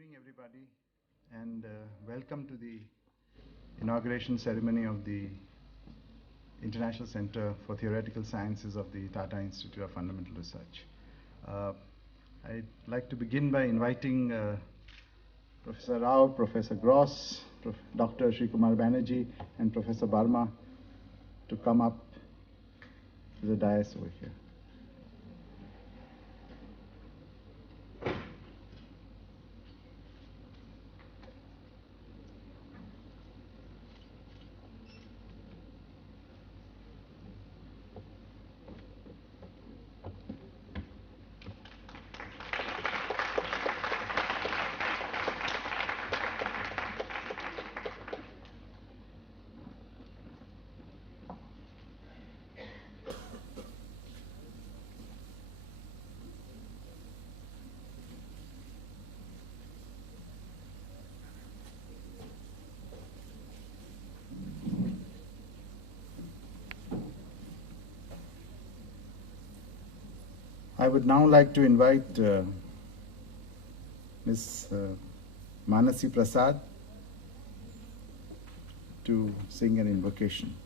evening, everybody, and welcome to the inauguration ceremony of the International Center for Theoretical Sciences of the Tata Institute of Fundamental Research. I'd like to begin by inviting Professor Rao, Professor Gross, Dr. Sri Kumar Banerjee, and Professor Barma to come up to the dais over here. I would now like to invite Ms. Manasi Prasad to sing an invocation.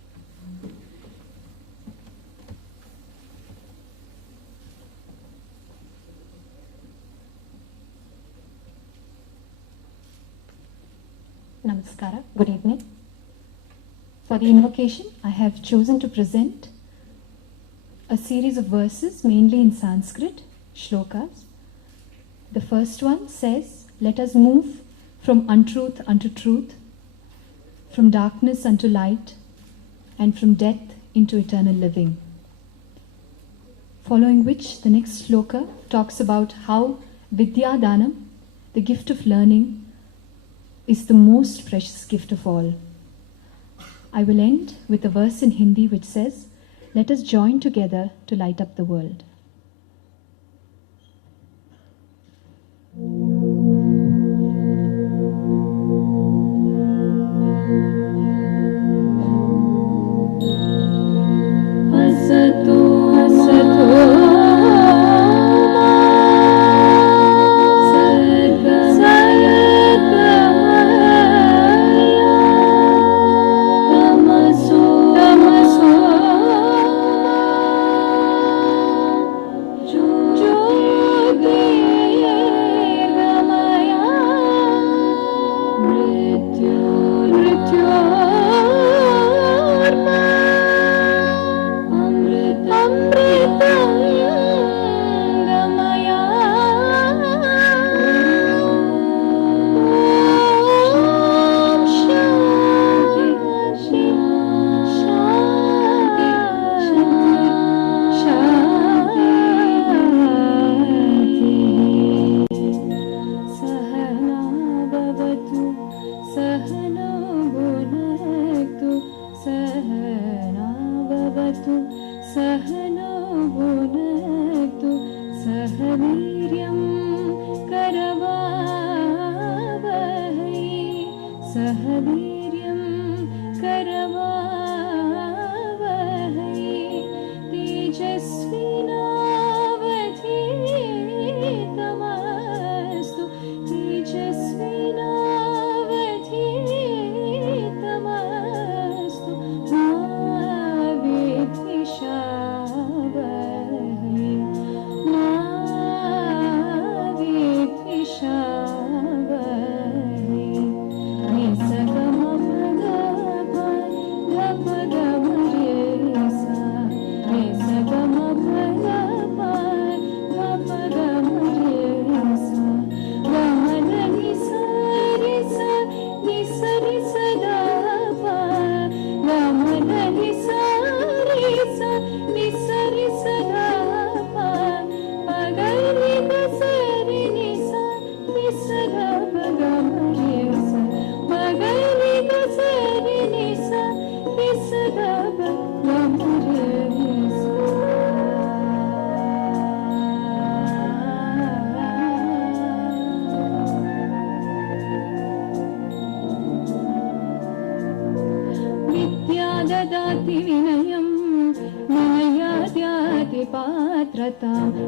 Namaskara, good evening. For the invocation, I have chosen to present a series of verses, mainly in Sanskrit, shlokas. The first one says, "Let us move from untruth unto truth, from darkness unto light, and from death into eternal living." Following which, the next shloka talks about how Vidya Danam, the gift of learning, is the most precious gift of all. I will end with a verse in Hindi which says, "Let us join together to light up the world."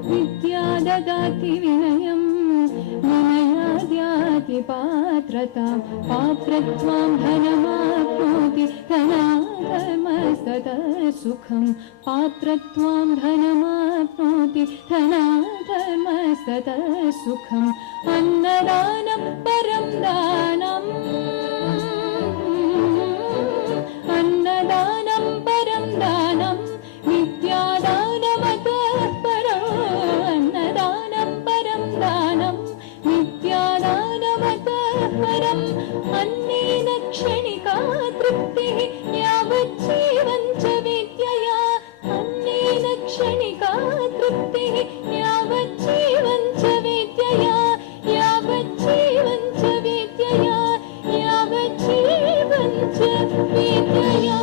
विद्या ददाति विनयं विनयाद्याति प्राप्नोति पात्रतां पात्रत्वां धनमाप्नोति धनाधर्मस्ततः सुखं पात्रत्वां धनमाप्नोति धनाधर्मस्ततः सुखम् अन्नदानं परं दानम् अन्नदानं परं दानं विद्यादानमतः परम् अन्नदानं परं दानं विद्यादानमतः परम् अन्नेन क्षणिका तृप्तिः यावज्जीवं च विद्यया अन्नेन क्षणिका तृप्तिः यावज्जीवं च विद्यया यावज्जीवं च विद्यया यावज्जीवं च विद्यया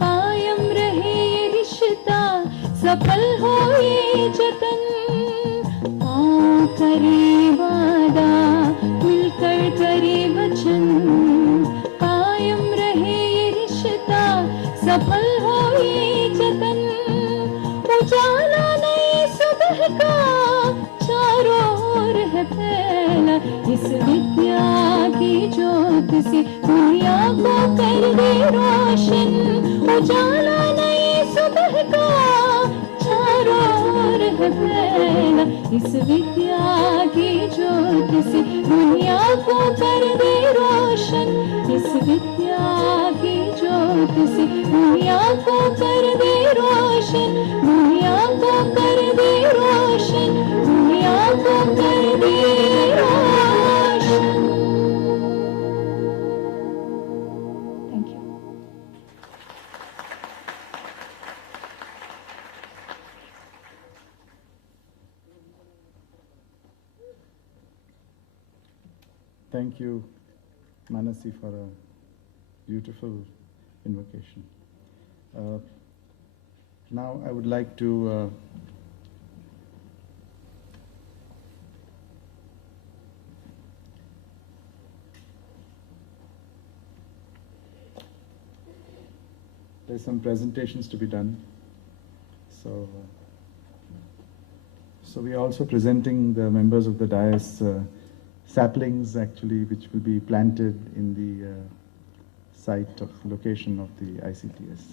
कायम रहे ये रिश्ता सफल हो ये जतन करे वादा मिलकर करे वचन कायम रहे ये रिश्ता सफल हो ये जतन उजाला नई सुबह का चारों ओर है फैला इस विद्या की ज्योत से दुनिया को कर दे रोशन उजाला नई सुबह का चारों ओर है फैला इस विद्या की ज्योत से दुनिया को कर दे रोशन इस विद्या की ज्योत से दुनिया को कर दे रोशन दुनिया को कर दे रोशन दुनिया को कर दे रोशन। Thank you. Thank you, Manasi, for a beautiful invocation. Now I would like to there's some presentations to be done. So we are also presenting the members of the dais saplings actually which will be planted in the site of location of the ICTS.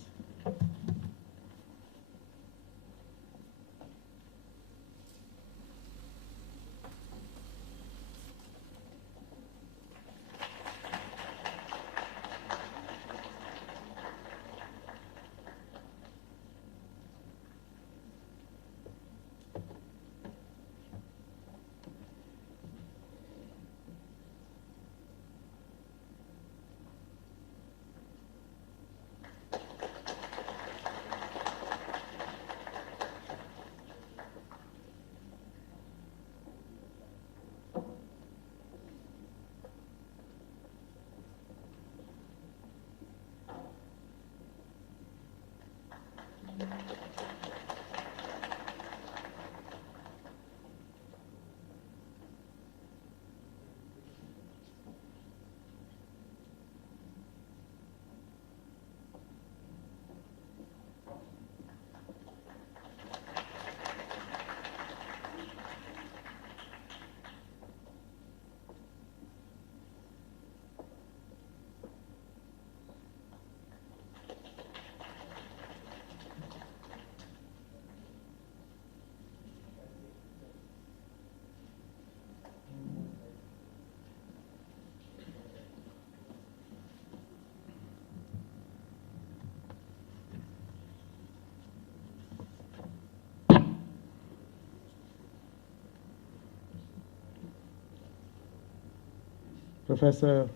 Professor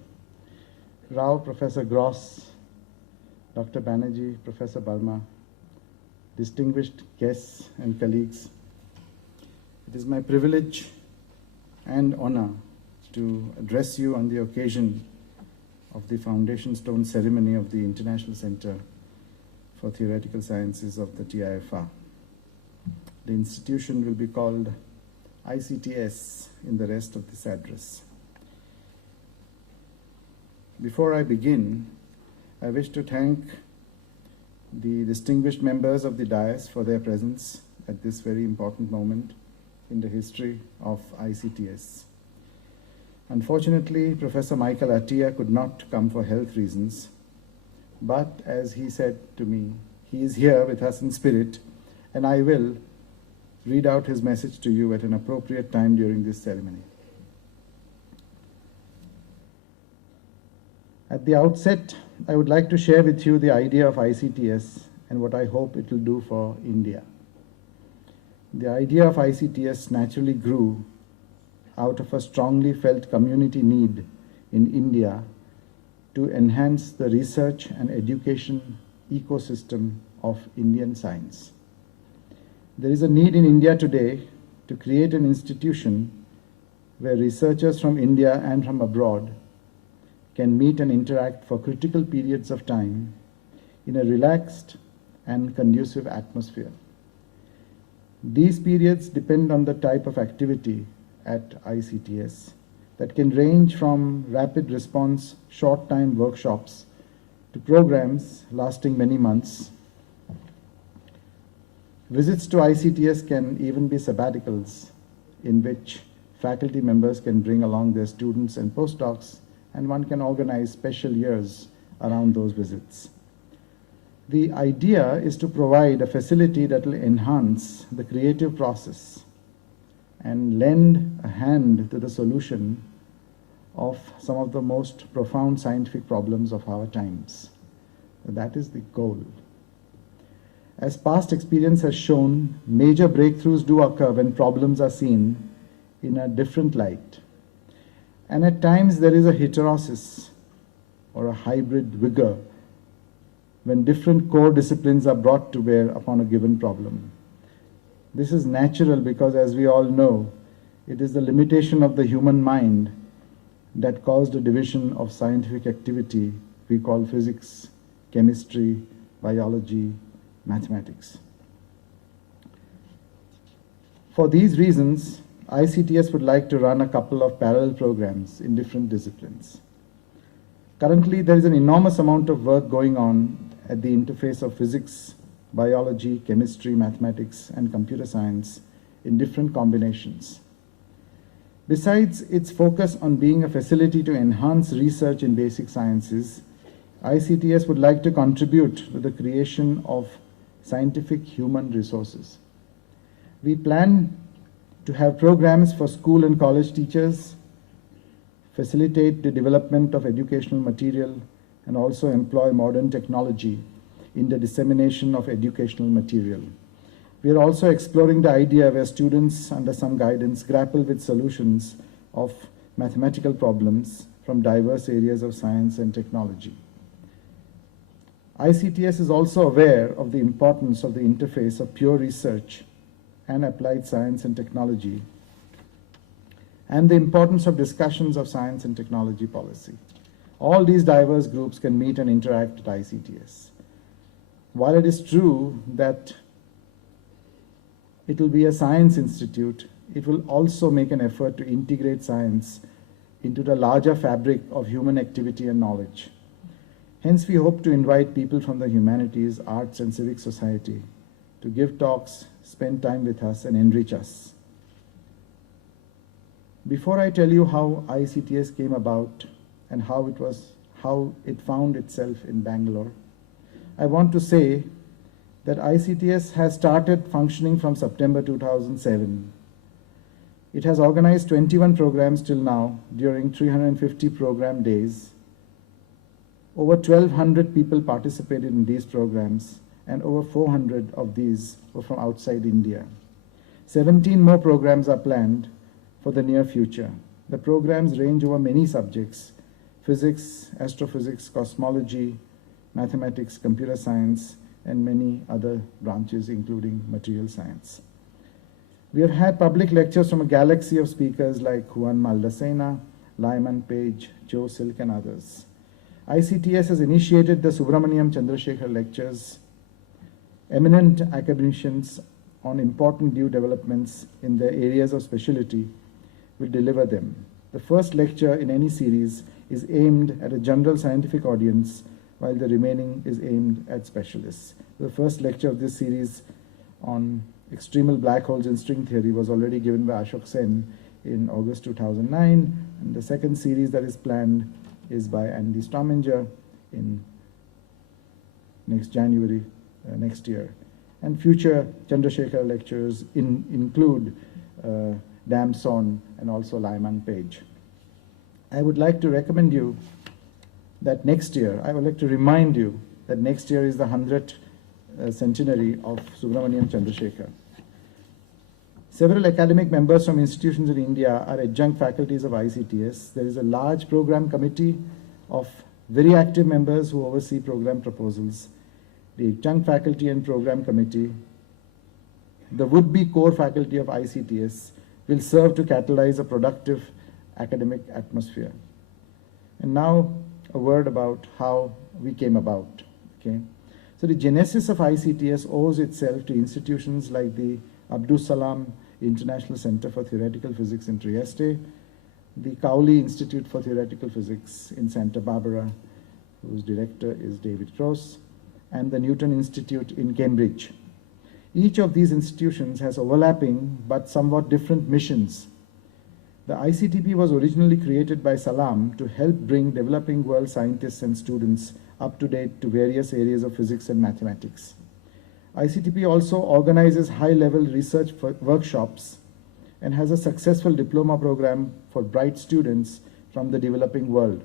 Rao, Professor Gross, Dr. Banerjee, Professor Barma, distinguished guests and colleagues, it is my privilege and honor to address you on the occasion of the Foundation Stone ceremony of the International Center for Theoretical Sciences of the TIFR. The institution will be called ICTS in the rest of this address. Before I begin, I wish to thank the distinguished members of the dais for their presence at this very important moment in the history of ICTS. Unfortunately, Professor Michael Atiyah could not come for health reasons, but as he said to me, he is here with us in spirit, and I will read out his message to you at an appropriate time during this ceremony. At the outset, I would like to share with you the idea of ICTS and what I hope it will do for India. The idea of ICTS naturally grew out of a strongly felt community need in India to enhance the research and education ecosystem of Indian science. There is a need in India today to create an institution where researchers from India and from abroad can meet and interact for critical periods of time in a relaxed and conducive atmosphere. These periods depend on the type of activity at ICTS that can range from rapid response, short-time workshops to programs lasting many months. Visits to ICTS can even be sabbaticals in which faculty members can bring along their students and postdocs, and one can organize special years around those visits. The idea is to provide a facility that will enhance the creative process and lend a hand to the solution of some of the most profound scientific problems of our times. That is the goal. As past experience has shown, major breakthroughs do occur when problems are seen in a different light. And at times there is a heterosis or a hybrid vigor when different core disciplines are brought to bear upon a given problem. This is natural because, as we all know, it is the limitation of the human mind that caused a division of scientific activity we call physics, chemistry, biology, mathematics. For these reasons, ICTS would like to run a couple of parallel programs in different disciplines. Currently, there is an enormous amount of work going on at the interface of physics, biology, chemistry, mathematics, and computer science in different combinations. Besides its focus on being a facility to enhance research in basic sciences, ICTS would like to contribute to the creation of scientific human resources. We plan to have programs for school and college teachers, facilitate the development of educational material, and also employ modern technology in the dissemination of educational material. We are also exploring the idea where students, under some guidance, grapple with solutions of mathematical problems from diverse areas of science and technology. ICTS is also aware of the importance of the interface of pure research and applied science and technology, and the importance of discussions of science and technology policy. All these diverse groups can meet and interact at ICTS. While it is true that it will be a science institute, it will also make an effort to integrate science into the larger fabric of human activity and knowledge. Hence, we hope to invite people from the humanities, arts, and civic society to give talks, spend time with us, and enrich us. Before I tell you how ICTS came about and how it found itself in Bangalore, I want to say that ICTS has started functioning from September 2007. It has organized 21 programs till now during 350 program days. Over 1,200 people participated in these programs, and over 400 of these were from outside India. 17 more programs are planned for the near future. The programs range over many subjects: physics, astrophysics, cosmology, mathematics, computer science, and many other branches, including material science. We have had public lectures from a galaxy of speakers like Juan Maldacena, Lyman Page, Joe Silk, and others. ICTS has initiated the Subramaniam Chandrasekhar lectures. Eminent academicians on important new developments in their areas of specialty will deliver them. The first lecture in any series is aimed at a general scientific audience, while the remaining is aimed at specialists. The first lecture of this series on extremal black holes in string theory was already given by Ashok Sen in August 2009, and the second series that is planned is by Andy Strominger in next January next year. And future Chandrasekhar lectures include Dam Son and also Laimang Page. I would like to recommend you that next year, I would like to remind you that next year is the 100th centenary of Subramanian Chandrasekhar. Several academic members from institutions in India are adjunct faculties of ICTS. There is a large program committee of very active members who oversee program proposals. The adjunct faculty and program committee, the would-be core faculty of ICTS, will serve to catalyze a productive academic atmosphere. And now a word about how we came about. Okay? So the genesis of ICTS owes itself to institutions like the Abdus Salam International Center for Theoretical Physics in Trieste, the Cowley Institute for Theoretical Physics in Santa Barbara, whose director is David Gross, and the Newton Institute in Cambridge. Each of these institutions has overlapping but somewhat different missions. The ICTP was originally created by Salam to help bring developing world scientists and students up to date to various areas of physics and mathematics. ICTP also organizes high-level research workshops and has a successful diploma program for bright students from the developing world.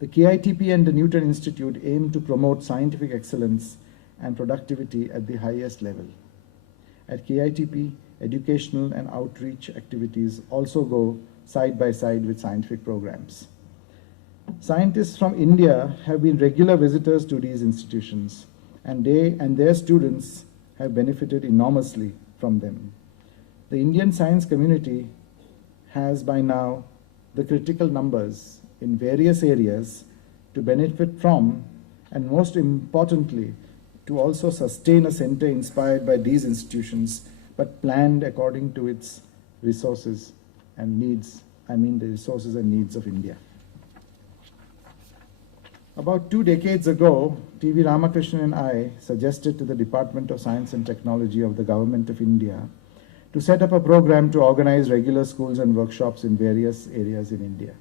The KITP and the Newton Institute aim to promote scientific excellence and productivity at the highest level. At KITP, educational and outreach activities also go side by side with scientific programs. Scientists from India have been regular visitors to these institutions, and they and their students have benefited enormously from them. The Indian science community has by now the critical numbers in various areas to benefit from, and most importantly, to also sustain a center inspired by these institutions, but planned according to its resources and needs. I mean the resources and needs of India. About 2 decades ago, T.V. Ramakrishnan and I suggested to the Department of Science and Technology of the Government of India to set up a program to organize regular schools and workshops in various areas in India.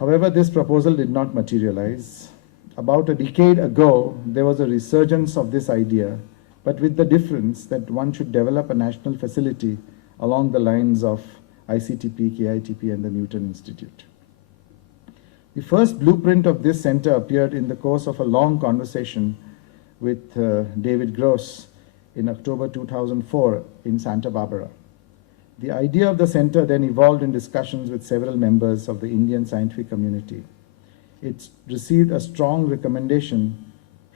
However, this proposal did not materialize. About a decade ago, there was a resurgence of this idea, but with the difference that one should develop a national facility along the lines of ICTP, KITP, and the Newton Institute. The first blueprint of this center appeared in the course of a long conversation with David Gross in October 2004 in Santa Barbara. The idea of the center then evolved in discussions with several members of the Indian scientific community. It received a strong recommendation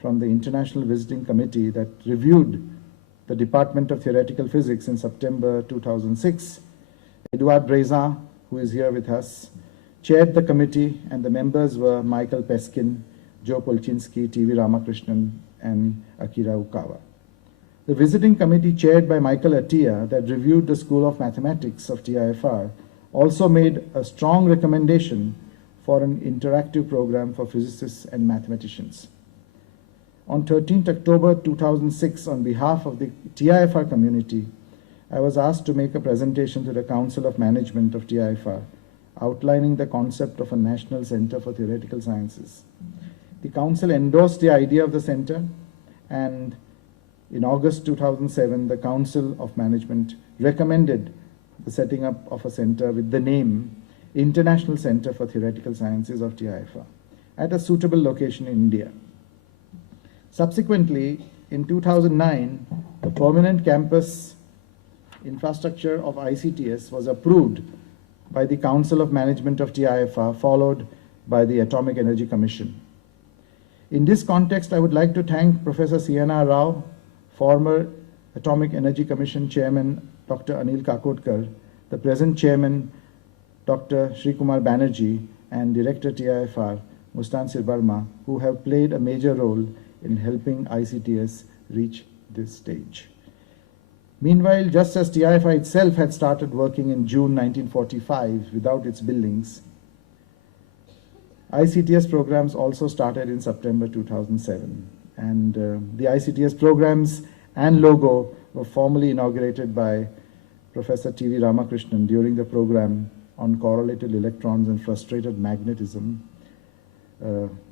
from the International Visiting Committee that reviewed the Department of Theoretical Physics in September 2006. Edouard Brezin, who is here with us, chaired the committee, and the members were Michael Peskin, Joe Polchinski, T.V. Ramakrishnan, and Akira Ukawa. The visiting committee, chaired by Michael Atiyah, that reviewed the School of Mathematics of TIFR, also made a strong recommendation for an interactive program for physicists and mathematicians. On 13th October 2006, on behalf of the TIFR community, I was asked to make a presentation to the Council of Management of TIFR, outlining the concept of a National Center for Theoretical Sciences. The Council endorsed the idea of the center, and in August 2007, the Council of Management recommended the setting up of a center with the name International Center for Theoretical Sciences of TIFR at a suitable location in India. Subsequently, in 2009, the permanent campus infrastructure of ICTS was approved by the Council of Management of TIFR, followed by the Atomic Energy Commission. In this context, I would like to thank Professor C.N.R. Rao, former Atomic Energy Commission Chairman Dr. Anil Kakotkar, the present Chairman Dr. Sri Kumar Banerjee, and Director TIFR Mustansir Burma, who have played a major role in helping ICTS reach this stage. Meanwhile, just as TIFI itself had started working in June 1945 without its buildings, ICTS programs also started in September 2007. And the ICTS programs and logo were formally inaugurated by Professor T.V. Ramakrishnan during the program on correlated electrons and frustrated magnetism,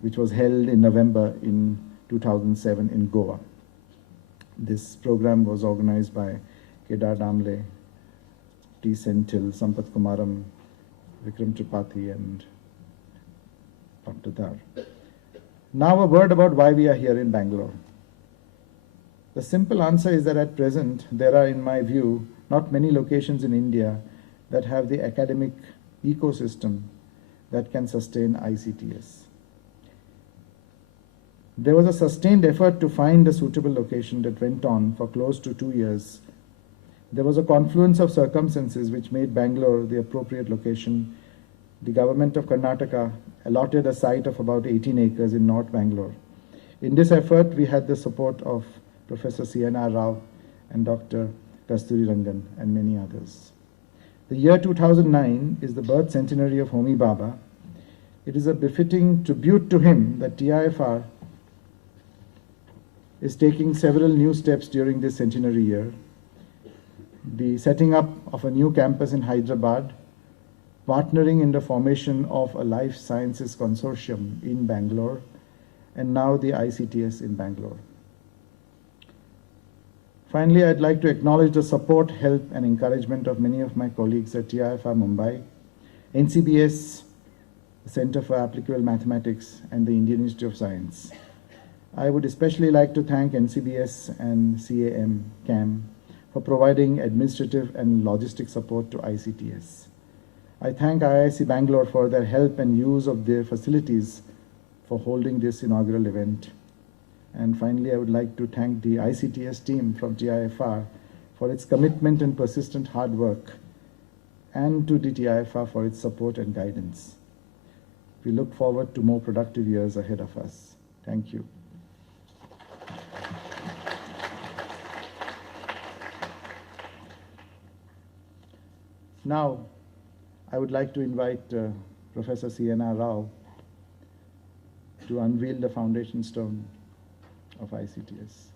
which was held in November in 2007 in Goa. This program was organized by Kedar Damle, T. Senthil, Sampath Kumaram, Vikram Tripathi, and Dr. Dar. Now a word about why we are here in Bangalore. The simple answer is that at present, there are, in my view, not many locations in India that have the academic ecosystem that can sustain ICTS. There was a sustained effort to find a suitable location that went on for close to 2 years. There was a confluence of circumstances which made Bangalore the appropriate location. The government of Karnataka allotted a site of about 18 acres in North Bangalore. In this effort, we had the support of Professor C.N.R. Rao and Dr. Kasturi Rangan and many others. The year 2009 is the birth centenary of Homi Bhabha. It is a befitting tribute to him that TIFR is taking several new steps during this centenary year. The setting up of a new campus in Hyderabad, partnering in the formation of a life sciences consortium in Bangalore, and now the ICTS in Bangalore. Finally, I'd like to acknowledge the support, help, and encouragement of many of my colleagues at TIFR Mumbai, NCBS, the Center for Applicable Mathematics, and the Indian Institute of Science. I would especially like to thank NCBS and CAM for providing administrative and logistic support to ICTS. I thank IISc Bangalore for their help and use of their facilities for holding this inaugural event. And finally, I would like to thank the ICTS team from TIFR for its commitment and persistent hard work, and to the TIFR for its support and guidance. We look forward to more productive years ahead of us. Thank you. Now, I would like to invite Professor C.N.R. Rao to unveil the foundation stone of ICTS.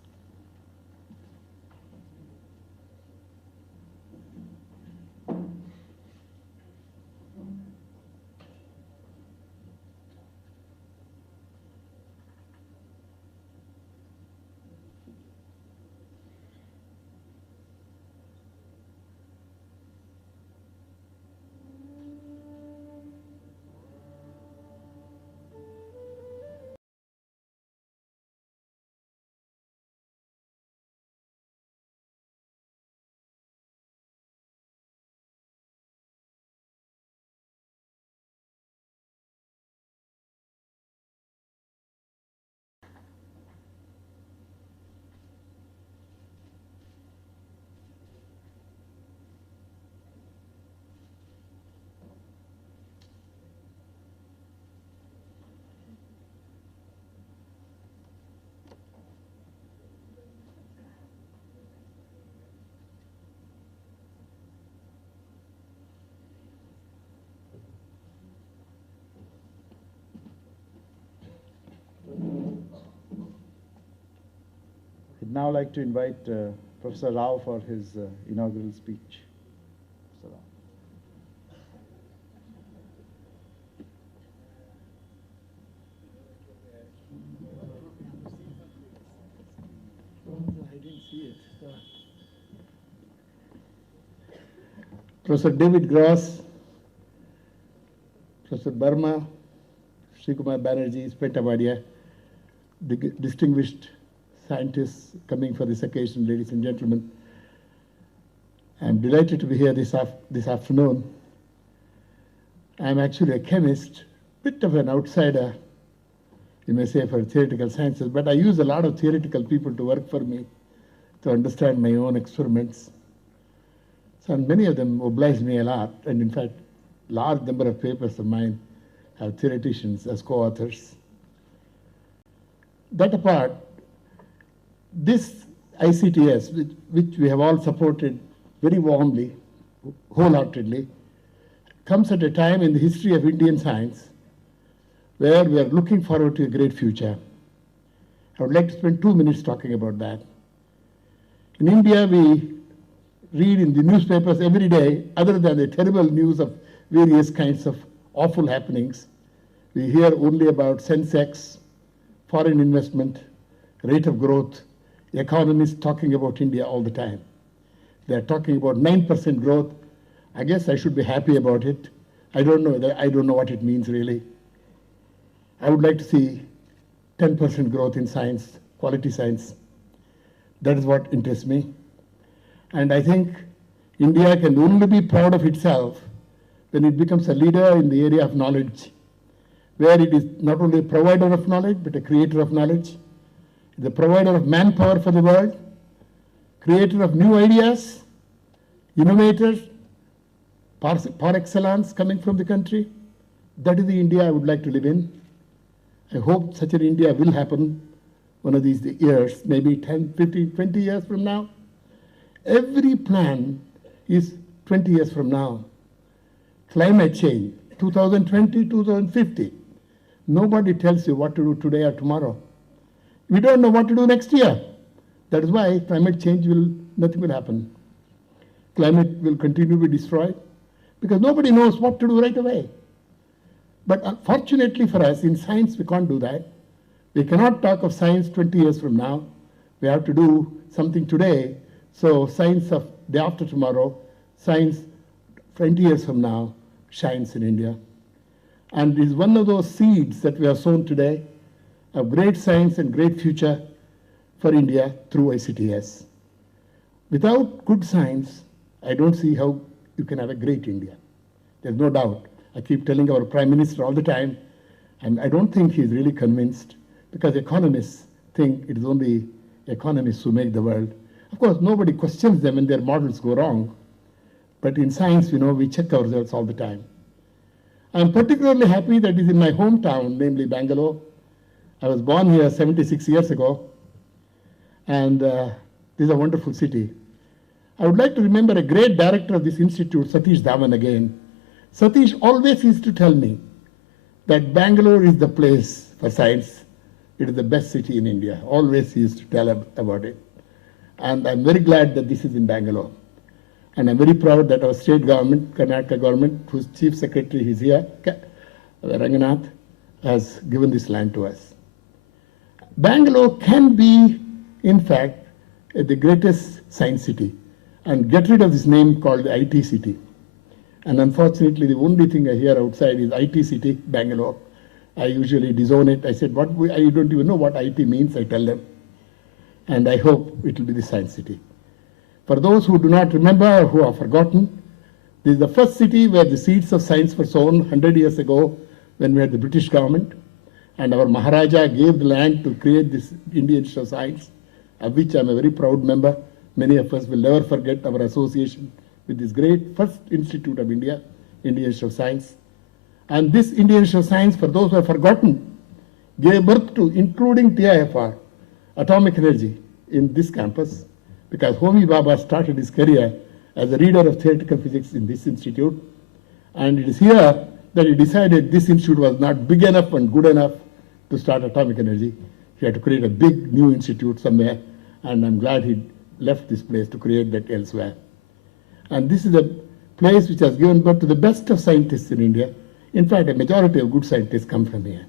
I'd now like to invite Professor Rao for his inaugural speech. Professor Rao. I didn't see it. Professor David Gross, Professor Burma, Sri Kumar Banerjee, Spentavadia, distinguished scientists coming for this occasion, ladies and gentlemen. I'm delighted to be here this afternoon. I'm actually a chemist, bit of an outsider, you may say, for theoretical sciences, but I use a lot of theoretical people to work for me to understand my own experiments. So many of them oblige me a lot, and in fact, large number of papers of mine have theoreticians as co-authors. That apart, this ICTS, which we have all supported very warmly, wholeheartedly, comes at a time in the history of Indian science where we are looking forward to a great future. I would like to spend 2 minutes talking about that. In India, we read in the newspapers every day, other than the terrible news of various kinds of awful happenings, we hear only about Sensex, foreign investment, rate of growth. Economists talking about India all the time. They are talking about 9% growth. I guess I should be happy about it. I don't know what it means really. I would like to see 10% growth in science, quality science. That is what interests me. And I think India can only be proud of itself when it becomes a leader in the area of knowledge, where it is not only a provider of knowledge, but a creator of knowledge, the provider of manpower for the world, creator of new ideas, innovator, par excellence coming from the country. That is the India I would like to live in. I hope such an India will happen one of these years, maybe 10, 15, 20 years from now. Every plan is 20 years from now. Climate change, 2020, 2050. Nobody tells you what to do today or tomorrow. We don't know what to do next year. That is why climate change nothing will happen. Climate will continue to be destroyed because nobody knows what to do right away. But unfortunately for us, in science, we can't do that. We cannot talk of science 20 years from now. We have to do something today. So science of day after tomorrow, science 20 years from now, shines in India. And is one of those seeds that we have sown today of great science and great future for India through ICTS. Without good science, I don't see how you can have a great India. There's no doubt. I keep telling our Prime Minister all the time, and I don't think he's really convinced, because economists think it is only economists who make the world. Of course, nobody questions them when their models go wrong. But in science, we check our results all the time. I'm particularly happy that it is in my hometown, namely Bangalore. I was born here 76 years ago, and this is a wonderful city. I would like to remember a great director of this institute, Satish Dhawan again. Satish always used to tell me that Bangalore is the place for science. It is the best city in India. Always he used to tell about it. And I'm very glad that this is in Bangalore. And I'm very proud that our state government, Karnataka government, whose chief secretary is here, Ranganath, has given this land to us. Bangalore can be, in fact, the greatest science city, and get rid of this name called the IT city. And unfortunately, the only thing I hear outside is IT city, Bangalore. I usually disown it. I said, I don't even know what IT means, I tell them. And I hope it will be the science city. For those who do not remember or who have forgotten, this is the first city where the seeds of science were sown 100 years ago when we had the British government. And our Maharaja gave the land to create this Indian Institute of Science, of which I'm a very proud member. Many of us will never forget our association with this great first institute of India, Indian Institute of Science. And this Indian Institute of Science, for those who have forgotten, gave birth to, including TIFR, atomic energy in this campus, because Homi Bhabha started his career as a reader of theoretical physics in this institute. And it is here that he decided this institute was not big enough and good enough to start atomic energy. He had to create a big new institute somewhere, and I'm glad he left this place to create that elsewhere. And this is a place which has given birth to the best of scientists in India. In fact, a majority of good scientists come from here.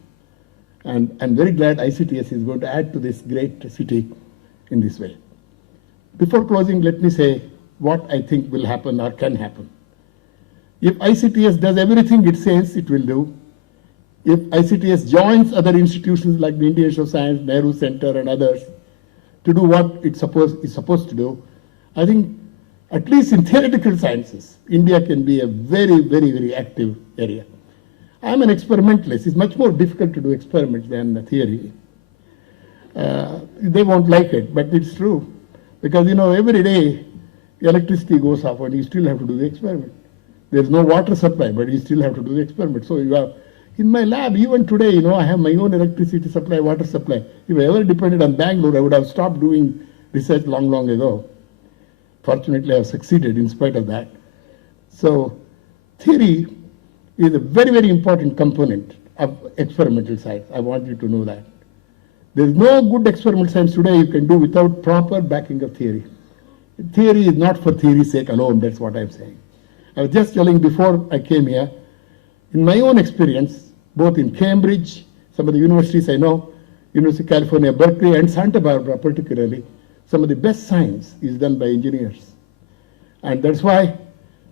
And I'm very glad ICTS is going to add to this great city in this way. Before closing, let me say what I think will happen or can happen. If ICTS does everything it says it will do, if ICTS joins other institutions like the Indian Institute of Science, Nehru Center and others to do what it's supposed to do, I think at least in theoretical sciences, India can be a very, very, very active area. I'm an experimentalist. It's much more difficult to do experiments than the theory. They won't like it, but it's true. Because, every day electricity goes off and you still have to do the experiment. There's no water supply, but you still have to do the experiment. So you have, in my lab, even today, I have my own electricity supply, water supply. If I ever depended on Bangalore, I would have stopped doing research long, long ago. Fortunately, I have succeeded in spite of that. So theory is a very, very important component of experimental science. I want you to know that. There is no good experimental science today you can do without proper backing of theory. Theory is not for theory's sake alone, that's what I'm saying. I was just telling before I came here, in my own experience, both in Cambridge, some of the universities I know, University of California, Berkeley, and Santa Barbara particularly, some of the best science is done by engineers. And that's why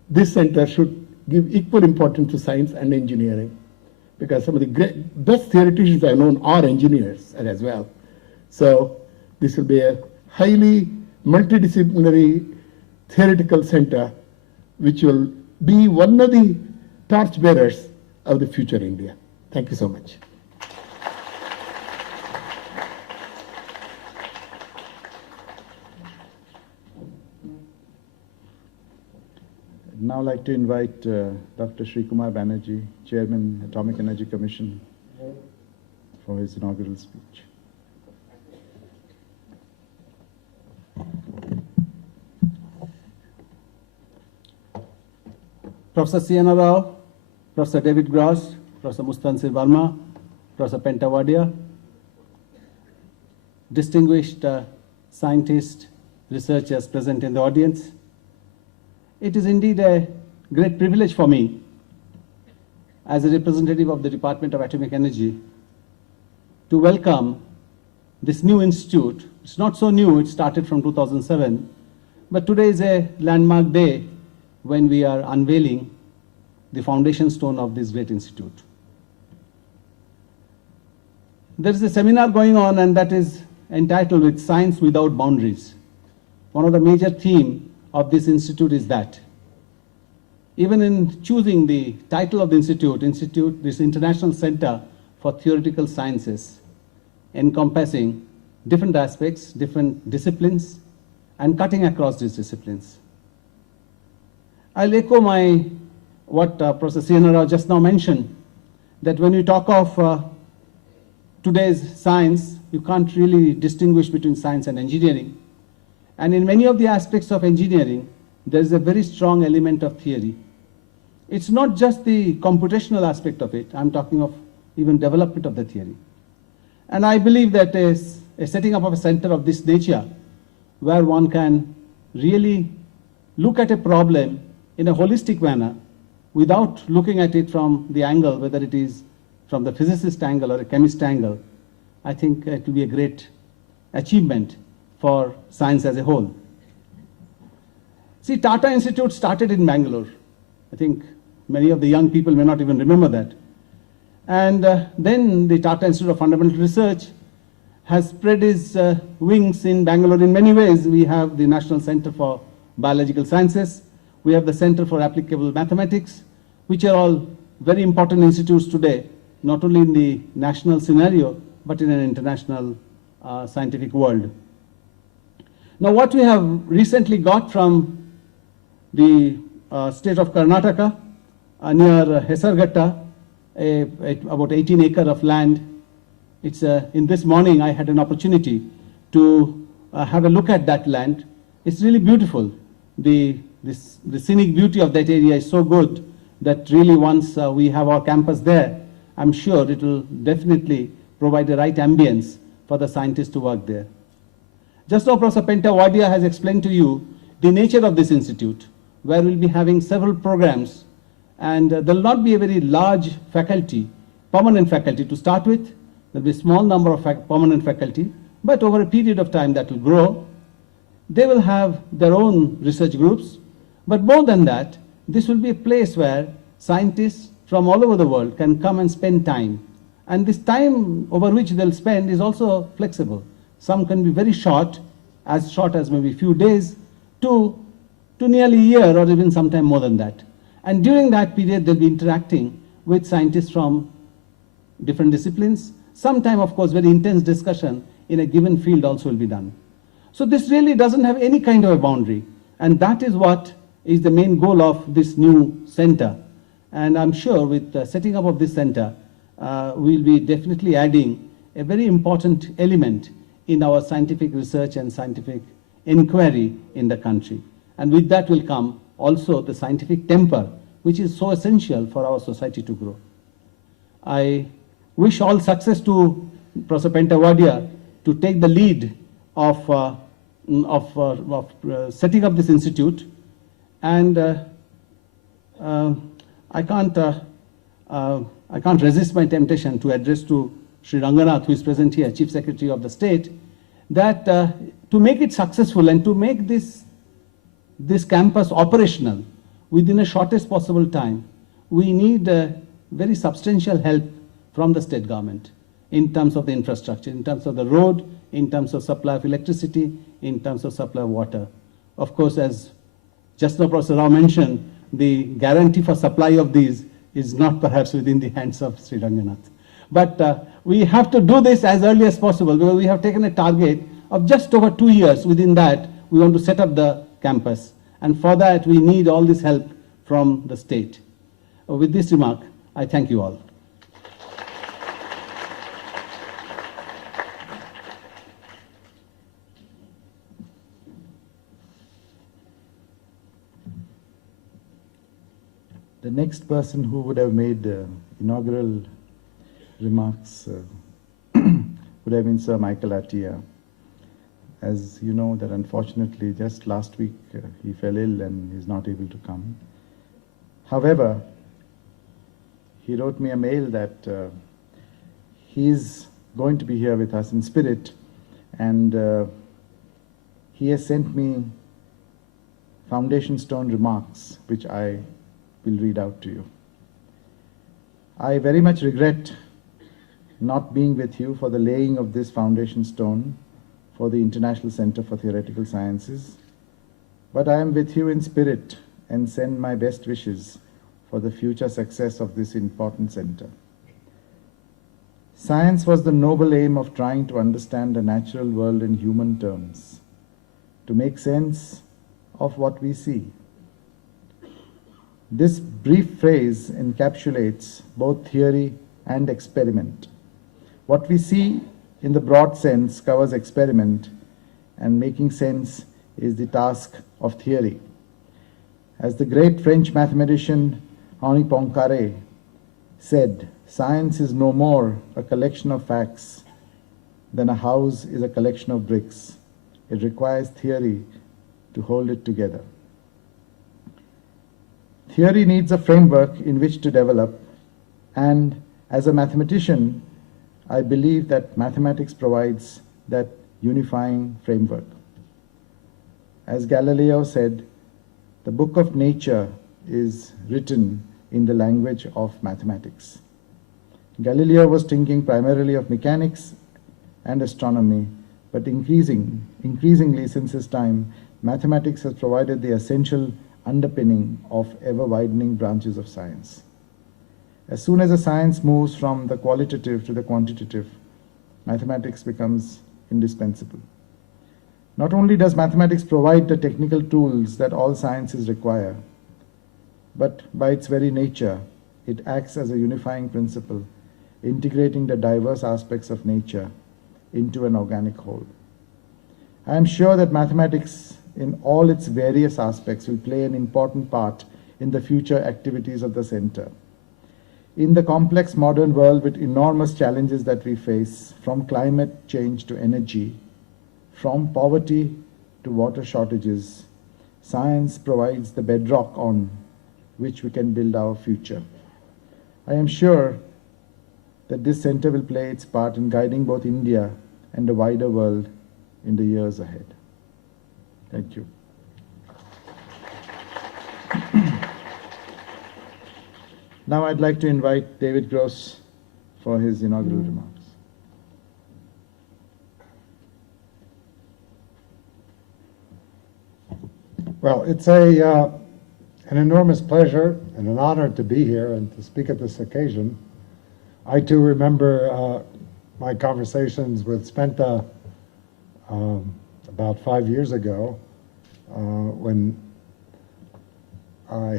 this center should give equal importance to science and engineering, because some of the best theoreticians I've known are engineers as well. So this will be a highly multidisciplinary theoretical center which will be one of the torchbearers of the future India. Thank you so much. I'd now like to invite Dr. Sri Kumar Banerjee, Chairman, Atomic Energy Commission, for his inaugural speech. Professor C.N.R. Rao, Professor David Gross, Professor Mustansir Verma, Professor Penta Wadia, distinguished scientists, researchers present in the audience. It is indeed a great privilege for me, as a representative of the Department of Atomic Energy, to welcome this new institute. It's not so new, it started from 2007, but today is a landmark day when we are unveiling the foundation stone of this great institute. There is a seminar going on, and that is entitled with Science Without Boundaries. One of the major themes of this institute is that. Even in choosing the title of the institute, this International Center for Theoretical Sciences, encompassing different aspects, different disciplines, and cutting across these disciplines. I'll echo what Professor C.N.R. Rao just now mentioned, that when we talk of today's science, you can't really distinguish between science and engineering. And in many of the aspects of engineering, there is a very strong element of theory. It's not just the computational aspect of it, I'm talking of even development of the theory. And I believe that a setting up of a center of this nature, where one can really look at a problem in a holistic manner, without looking at it from the angle, whether it is from the physicist angle or a chemist angle, I think it will be a great achievement for science as a whole. See, Tata Institute started in Bangalore. I think many of the young people may not even remember that. And then the Tata Institute of Fundamental Research has spread its wings in Bangalore in many ways. We have the National Center for Biological Sciences. We have the Center for Applicable Mathematics, which are all very important institutes today, not only in the national scenario, but in an international scientific world. Now, what we have recently got from the state of Karnataka, near Hesarghatta, about 18 acres of land. It's in this morning I had an opportunity to have a look at that land. It's really beautiful. The scenic beauty of that area is so good that really once we have our campus there, I'm sure it will definitely provide the right ambience for the scientists to work there. Just now Professor Penta Wadia has explained to you the nature of this institute, where we'll be having several programs, and there will not be a very large faculty, permanent faculty to start with. There will be a small number of permanent faculty, but over a period of time that will grow. They will have their own research groups, but more than that, this will be a place where scientists from all over the world can come and spend time. And this time over which they'll spend is also flexible. Some can be very short as maybe a few days, to nearly a year or even sometime more than that. And during that period, they'll be interacting with scientists from different disciplines. Sometime, of course, very intense discussion in a given field also will be done. So this really doesn't have any kind of a boundary. And that is what is the main goal of this new center. And I'm sure with the setting up of this center, we'll be definitely adding a very important element in our scientific research and scientific inquiry in the country. And with that will come also the scientific temper, which is so essential for our society to grow. I wish all success to Professor Pentawadiya to take the lead of setting up this institute, and I can't resist my temptation to address to Sri Ranganath, who is present here, Chief Secretary of the State, that to make it successful and to make this campus operational within the shortest possible time, we need very substantial help from the state government in terms of the infrastructure, in terms of the road, in terms of supply of electricity, in terms of supply of water. Of course, as just now Professor Rao mentioned, the guarantee for supply of these is not perhaps within the hands of Sri Ranganath. But we have to do this as early as possible, because we have taken a target of just over 2 years. Within that, we want to set up the campus. And for that, we need all this help from the state. With this remark, I thank you all. The next person who would have made inaugural remarks would have been Sir Michael Atiyah. As you know, that unfortunately just last week he fell ill and is not able to come. However, he wrote me a mail that he is going to be here with us in spirit, and he has sent me foundation stone remarks, which I will read out to you. I very much regret not being with you for the laying of this foundation stone for the International Center for Theoretical Sciences, but I am with you in spirit and send my best wishes for the future success of this important center. Science was the noble aim of trying to understand the natural world in human terms, to make sense of what we see. This brief phrase encapsulates both theory and experiment. What we see in the broad sense covers experiment, and making sense is the task of theory. As the great French mathematician Henri Poincaré said, science is no more a collection of facts than a house is a collection of bricks. It requires theory to hold it together. Theory needs a framework in which to develop, and as a mathematician, I believe that mathematics provides that unifying framework. As Galileo said, the book of nature is written in the language of mathematics. Galileo was thinking primarily of mechanics and astronomy, but increasingly since his time, mathematics has provided the essential underpinning of ever-widening branches of science. As soon as a science moves from the qualitative to the quantitative, mathematics becomes indispensable. Not only does mathematics provide the technical tools that all sciences require, but by its very nature, it acts as a unifying principle, integrating the diverse aspects of nature into an organic whole. I am sure that mathematics in all its various aspects will play an important part in the future activities of the center. In the complex modern world with enormous challenges that we face, from climate change to energy, from poverty to water shortages, science provides the bedrock on which we can build our future. I am sure that this center will play its part in guiding both India and the wider world in the years ahead. Thank you. Now I'd like to invite David Gross for his inaugural remarks. Well, it's an enormous pleasure and an honor to be here and to speak at this occasion. I too remember my conversations with Spenta about 5 years ago when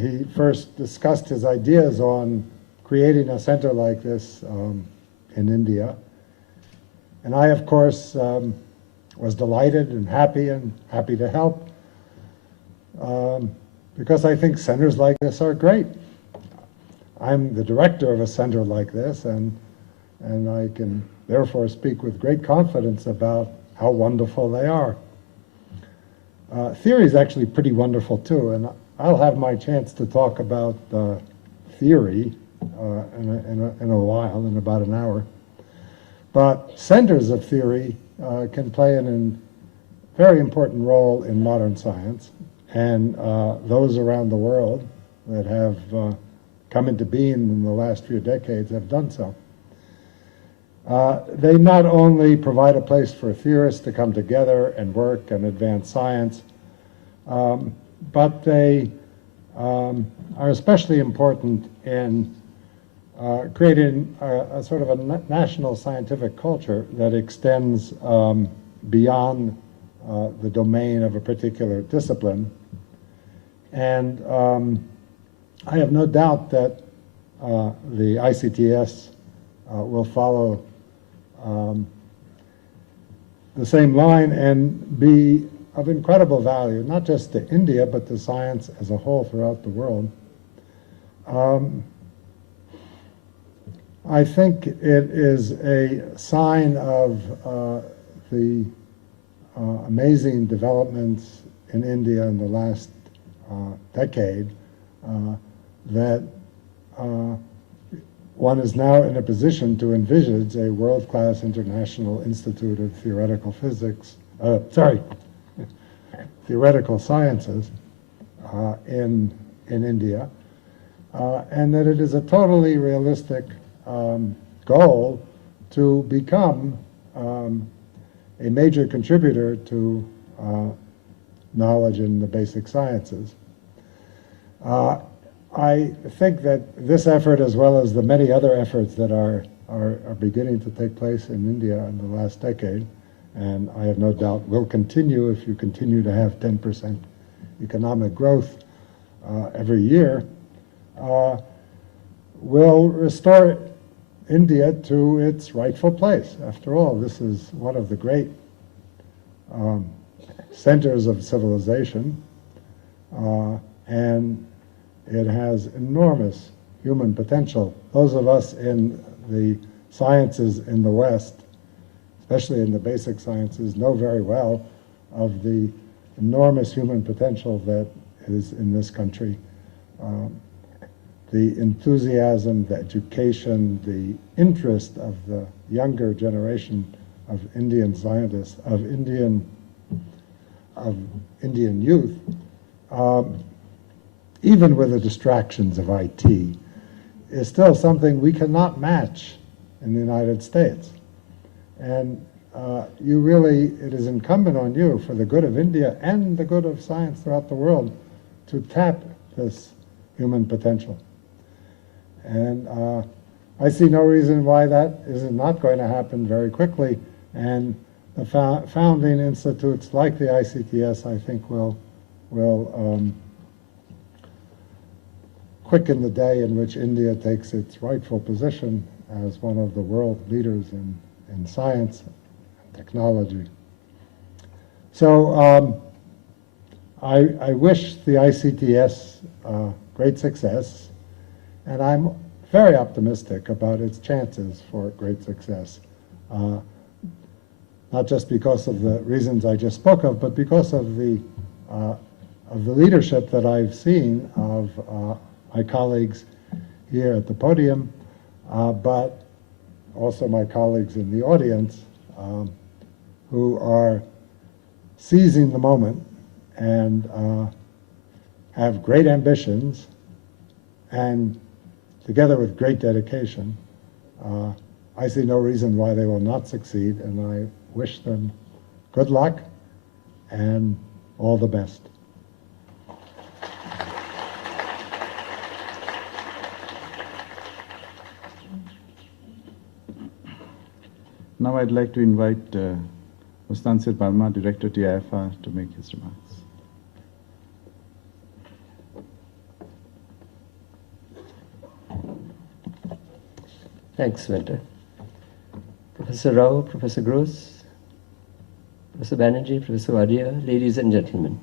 he first discussed his ideas on creating a center like this in India. And I, of course, was delighted and happy to help, because I think centers like this are great. I'm the director of a center like this, and I can therefore speak with great confidence about how wonderful they are. Theory is actually pretty wonderful too, and I'll have my chance to talk about theory in a while, in about an hour. But centers of theory can play a very important role in modern science, and those around the world that have come into being in the last few decades have done so. They not only provide a place for theorists to come together and work and advance science, but they are especially important in creating a sort of a national scientific culture that extends beyond the domain of a particular discipline. And I have no doubt that the ICTS will follow the same line and be of incredible value, not just to India, but to science as a whole throughout the world. I think it is a sign of the amazing developments in India in the last decade that one is now in a position to envisage a world-class international institute of theoretical physics, theoretical sciences in India, and that it is a totally realistic goal to become a major contributor to knowledge in the basic sciences. I think that this effort, as well as the many other efforts that are beginning to take place in India in the last decade, and I have no doubt will continue if you continue to have 10% economic growth every year, will restore India to its rightful place. After all, this is one of the great centers of civilization, and it has enormous human potential. Those of us in the sciences in the West, especially in the basic sciences, know very well of the enormous human potential that is in this country. The enthusiasm, the education, the interest of the younger generation of Indian scientists, of Indian youth, even with the distractions of IT, is still something we cannot match in the United States. And it is incumbent on you, for the good of India and the good of science throughout the world, to tap this human potential. And I see no reason why that is not going to happen very quickly. And the founding institutes like the ICTS, I think, will quicken the day in which India takes its rightful position as one of the world leaders in science and technology. So I wish the ICTS great success, and I'm very optimistic about its chances for great success. Not just because of the reasons I just spoke of, but because of the leadership that I've seen of my colleagues here at the podium, but also my colleagues in the audience, who are seizing the moment and have great ambitions, and together with great dedication, I see no reason why they will not succeed, and I wish them good luck and all the best. Now I'd like to invite Mustansir Parma, Director TIFR, to make his remarks. Thanks, Winter. Professor Rao, Professor Gross, Professor Banerjee, Professor Wadia, ladies and gentlemen.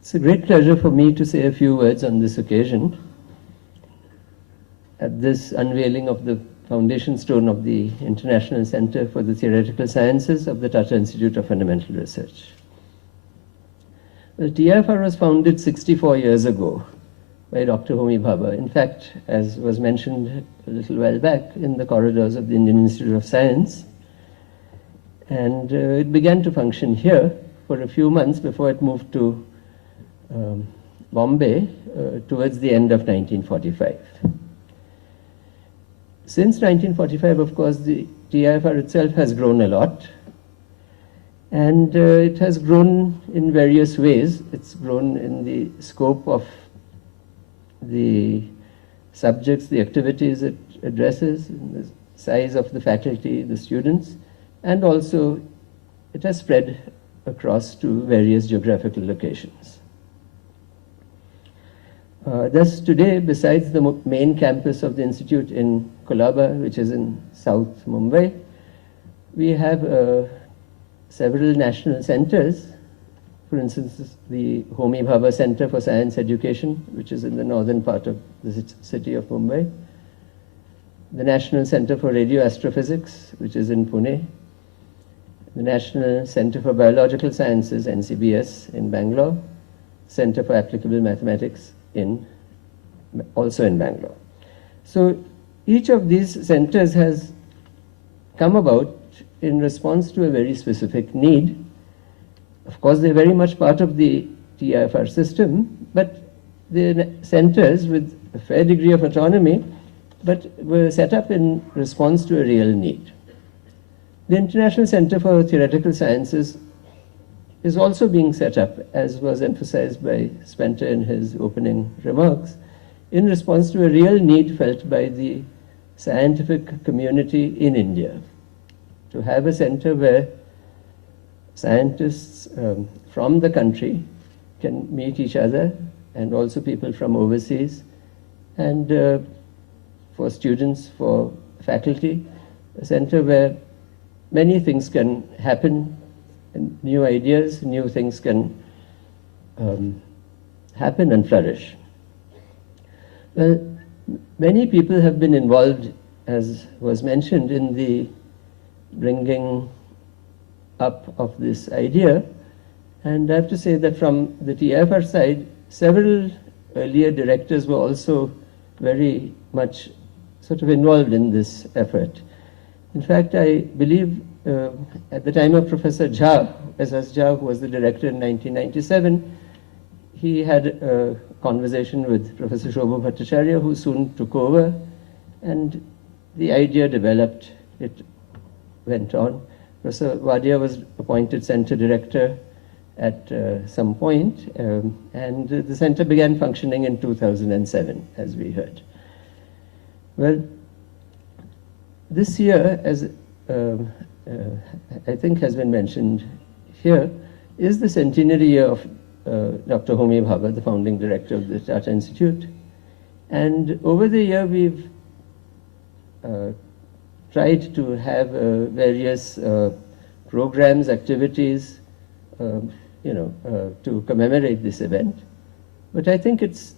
It's a great pleasure for me to say a few words on this occasion at this unveiling of the foundation stone of the International Center for the Theoretical Sciences of the Tata Institute of Fundamental Research. Well, TIFR was founded 64 years ago by Dr. Homi Bhabha. In fact, as was mentioned a little while back, in the corridors of the Indian Institute of Science. And it began to function here for a few months before it moved to Bombay towards the end of 1945. Since 1945, of course, the TIFR itself has grown a lot. And it has grown in various ways. It's grown in the scope of the subjects, the activities it addresses, the size of the faculty, the students, and also it has spread across to various geographical locations. Thus today, besides the main campus of the Institute in Colaba, which is in South Mumbai, we have several national centers. For instance, the Homi Bhabha Center for Science Education, which is in the northern part of the city of Mumbai. The National Center for Radio Astrophysics, which is in Pune. The National Center for Biological Sciences, NCBS, in Bangalore. Center for Applicable Mathematics, also in Bangalore. So each of these centers has come about in response to a very specific need. Of course, they're very much part of the TIFR system, but they're centers with a fair degree of autonomy, but were set up in response to a real need. The International Center for Theoretical Sciences is also being set up, as was emphasized by Spenta in his opening remarks, in response to a real need felt by the scientific community in India, to have a center where scientists from the country can meet each other, and also people from overseas, and for students, for faculty, a center where many things can happen, and new ideas, new things can happen and flourish. Well, many people have been involved, as was mentioned, in the bringing up of this idea. And I have to say that from the TIFR side, several earlier directors were also very much sort of involved in this effort. In fact, I believe at the time of Professor Jha, S.S. Jha, who was the director in 1997, he had a conversation with Professor Shobha Bhattacharya, who soon took over, and the idea developed, it went on. Professor Wadia was appointed center director at some point, and the center began functioning in 2007, as we heard. Well, this year, as I think has been mentioned here, is the centenary year of Dr. Homi Bhabha, the founding director of the Tata Institute. And over the year, we've tried to have various programs, activities, to commemorate this event. But I think it's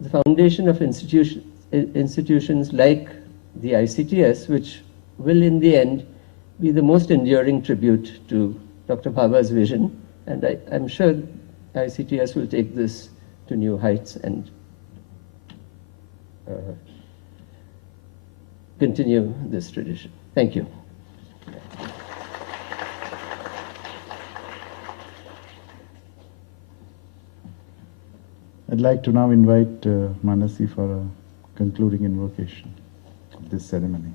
the foundation of institutions like the ICTS, which will in the end be the most enduring tribute to Dr. Bhabha's vision. And I'm sure ICTS will take this to new heights and continue this tradition. Thank you. I'd like to now invite Manasi for a concluding invocation of this ceremony.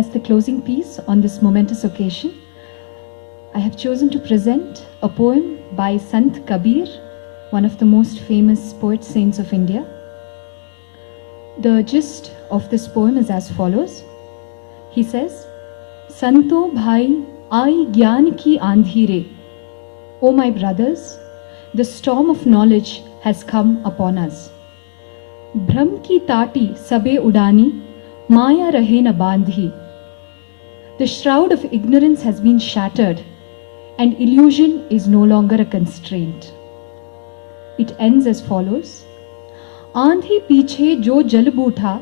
as the closing piece on this momentous occasion, I have chosen to present a poem by Sant Kabir, one of the most famous poet saints of India. The gist of this poem is as follows. He says, Santo bhai ai gyan ki andhi re. O my brothers, the storm of knowledge has come upon us. Bhram ki tati sabe udani, maya rahe na bandhi. The shroud of ignorance has been shattered, and illusion is no longer a constraint. It ends as follows. Andhi piche jo jal bootha,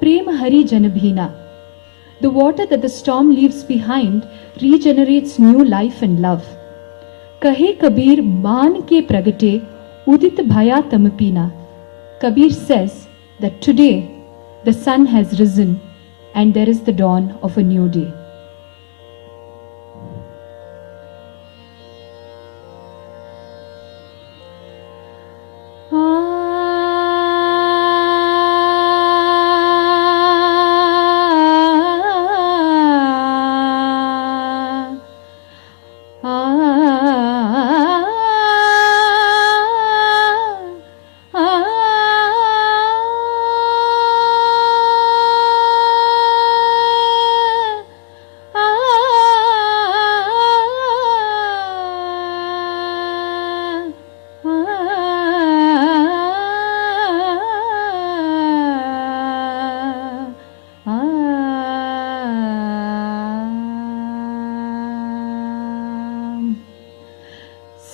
prem hari jan bhina. The water that the storm leaves behind regenerates new life and love. Kahe Kabir maan ke pragate, udit bhaya tamapina. Kabir says that today the sun has risen and there is the dawn of a new day.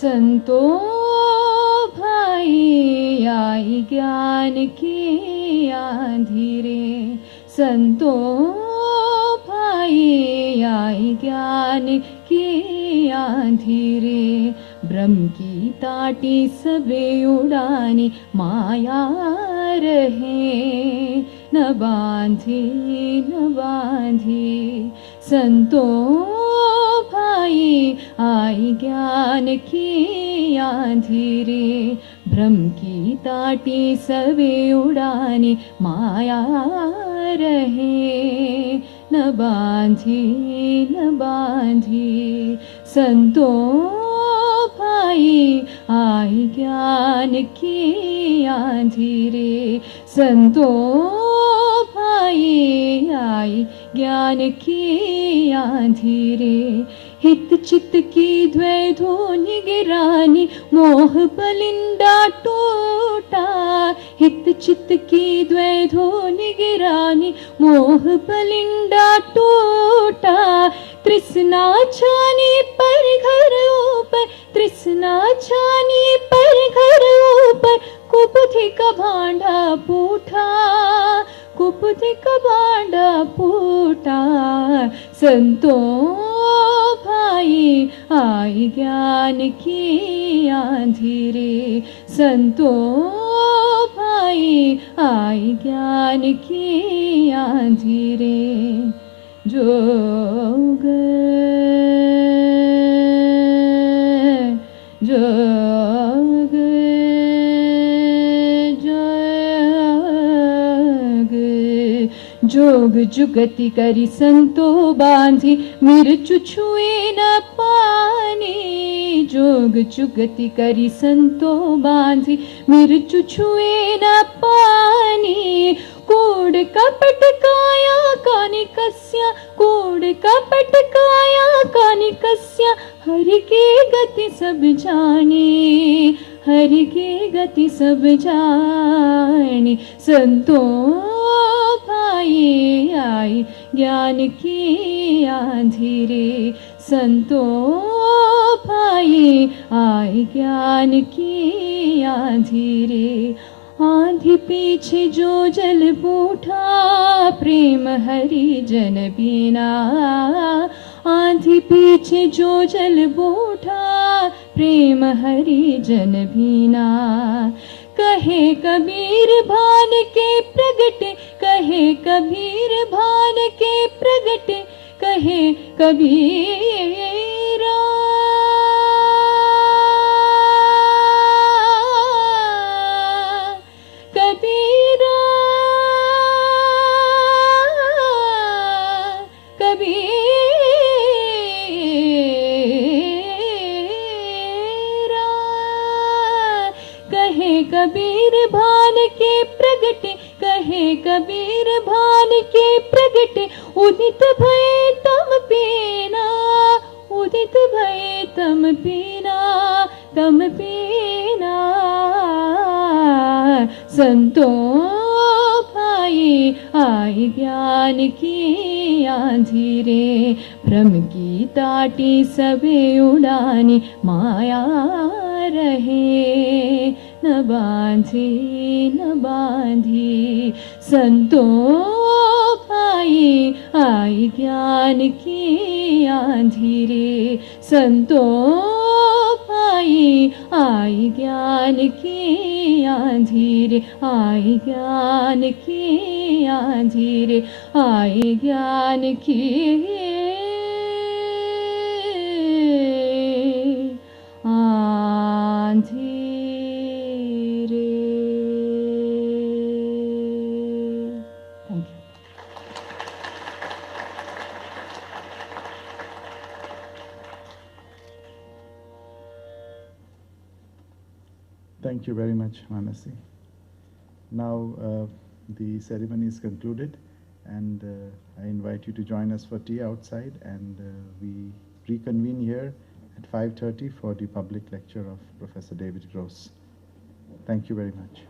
संतो भाई आई ज्ञान की आंधी रे, संतो भाई आई ज्ञान की आंधी रे, ब्रह्म की ताटी सबे उड़ानी माया रहे न बांधी न बांधी। संतो भाई आई ज्ञान की आंधी रे, ब्रह्म की ताटी सबे उड़ानी माया रहे न बांधी न बांधी। संतो भाई आई ज्ञान की आंधी रे, संतो भाई आई ज्ञान की आंधी रे। हित चित की द्वैधो निगरानी, मोह बलिंदा टूटा। हित चित की द्वैधो निगरानी, मोह बलिंदा टूटा। तृष्णा छानी पर घर ऊपर, तृष्णा छानी पर घर ऊपर, कुबुद्धि का भांडा फूटा, कुबुद्धि का भांडा फूटा। संतो भाई आई ज्ञान की आंधी रे, संतो भाई आई ज्ञान की आंधी रे। जोग जोग जोग जुगति करी संतो बांधी, मिर्चु छुए न पानी। जोग जुगति करी संतो बांधी, मिर्चु छुए न पानी। कोड कपट काया कानि कस्या, कोड कपट काया कानि कस्या। हरि के गति सब जाने, हरि के गति सब जाने। संतो भाई आई ज्ञान की आंधी रे, संतो भाई आई ज्ञान की आंधी रे। आंधी पीछे जो जल बूढ़ा, प्रेम हरि जन बीना। आंधी पीछे जो जल बूढ़ा, प्रेम हरि जन बीना। कहे कबीर भान के प्रगटे, कहे कबीर भान के प्रगटे, कहे कबीरा। कबीरा कबीर भान के प्रगटे, कहे कबीर भान के प्रगटे, उदित भय तम पीना, उदित भय तम पीना, तम पीना। संतों भाई आई ज्ञान की आंधी रे, भ्रम की ताटी सबे उड़ानी, माया रहे न बांधी न बांधी। संतों भाई आई ज्ञान की आंधी रे, संतों भाई आई ज्ञान की आंधी रे, आई ज्ञान की आंधी रे, आई ज्ञान की आंधी रे। Thank you. Thank you very much, Manasi. Now the ceremony is concluded, and I invite you to join us for tea outside, and we reconvene here at 5:30 for the public lecture of Professor David Gross. Thank you very much.